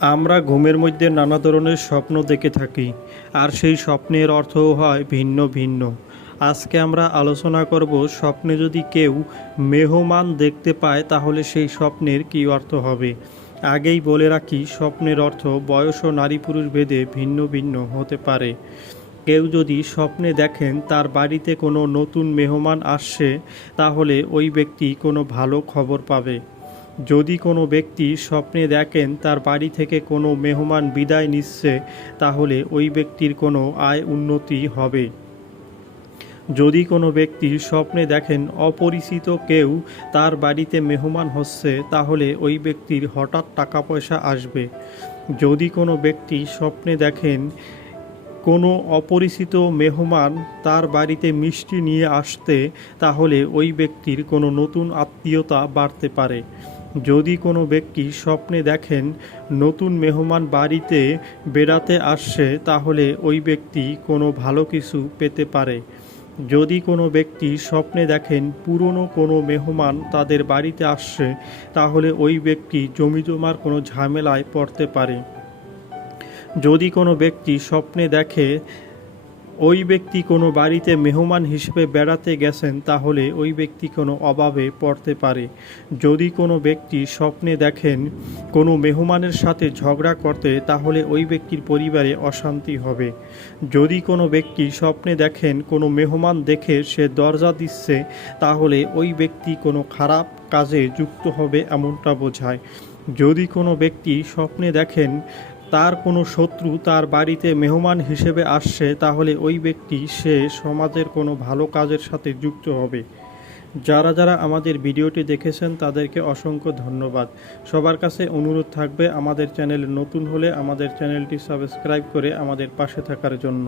আমরা ঘুমের মধ্যে নানা ধরনের স্বপ্ন দেখে থাকি, আর সেই স্বপ্নের অর্থও হয় ভিন্ন ভিন্ন। আজকে আমরা আলোচনা করব, স্বপ্নে যদি কেউ মেহমান দেখতে পায় তাহলে সেই স্বপ্নের কী অর্থ হবে। আগেই বলে রাখি, স্বপ্নের অর্থ বয়স ও নারী পুরুষ ভেদে ভিন্ন ভিন্ন হতে পারে। কেউ যদি স্বপ্নে দেখেন তার বাড়িতে কোনো নতুন মেহমান আসছে, তাহলে ওই ব্যক্তি কোনো ভালো খবর পাবে। যদি কোনো ব্যক্তি স্বপ্নে দেখেন তার বাড়ি থেকে কোনো মেহমান বিদায় নিচ্ছে, তাহলে ওই ব্যক্তির কোনো আয় উন্নতি হবে। যদি কোনো ব্যক্তি স্বপ্নে দেখেন অপরিচিত কেউ তার বাড়িতে মেহমান হচ্ছে, তাহলে ওই ব্যক্তির হঠাৎ টাকা পয়সা আসবে। যদি কোনো ব্যক্তি স্বপ্নে দেখেন কোনো অপরিচিত মেহমান তার বাড়িতে মিষ্টি নিয়ে আসতে, তাহলে ওই ব্যক্তির কোনো নতুন আত্মীয়তা বাড়তে পারে। যদি কোনো ব্যক্তি স্বপ্নে দেখেন নতুন মেহমান বাড়িতে বেড়াতে আসছে, তাহলে ওই ব্যক্তি কোনো ভালো কিছু পেতে পারে। যদি কোনো ব্যক্তি স্বপ্নে দেখেন পুরনো কোনো মেহমান তাদের বাড়িতে আসছে, তাহলে ওই ব্যক্তি জমিজমার কোনো ঝামেলায় পড়তে পারে। যদি কোনো ব্যক্তি স্বপ্নে দেখে ওই ব্যক্তি কোনো বাড়িতে মেহমান হিসেবে বেড়াতে গেছেন, তাহলে ওই ব্যক্তি কোনো অভাবে পড়তে পারে। যদি কোনো ব্যক্তি স্বপ্নে দেখেন কোনো মেহমানের সাথে ঝগড়া করতে, তাহলে ওই ব্যক্তির পরিবারে অশান্তি হবে। যদি কোনো ব্যক্তি স্বপ্নে দেখেন কোনো মেহমান দেখে সে দরজা দিচ্ছে, তাহলে ওই ব্যক্তি কোনো খারাপ কাজে যুক্ত হবে এমনটা বোঝায়। যদি কোনো ব্যক্তি স্বপ্নে দেখেন তার কোনো শত্রু তার বাড়িতে মেহমান হিসেবে আসছে, তাহলে ওই ব্যক্তি সে সমাজের কোনো ভালো কাজের সাথে যুক্ত হবে। যারা যারা আমাদের ভিডিওটি দেখেছেন তাদেরকে অসংখ্য ধন্যবাদ। সবার কাছে অনুরোধ থাকবে, আমাদের চ্যানেলে নতুন হলে আমাদের চ্যানেলটি সাবস্ক্রাইব করে আমাদের পাশে থাকার জন্য।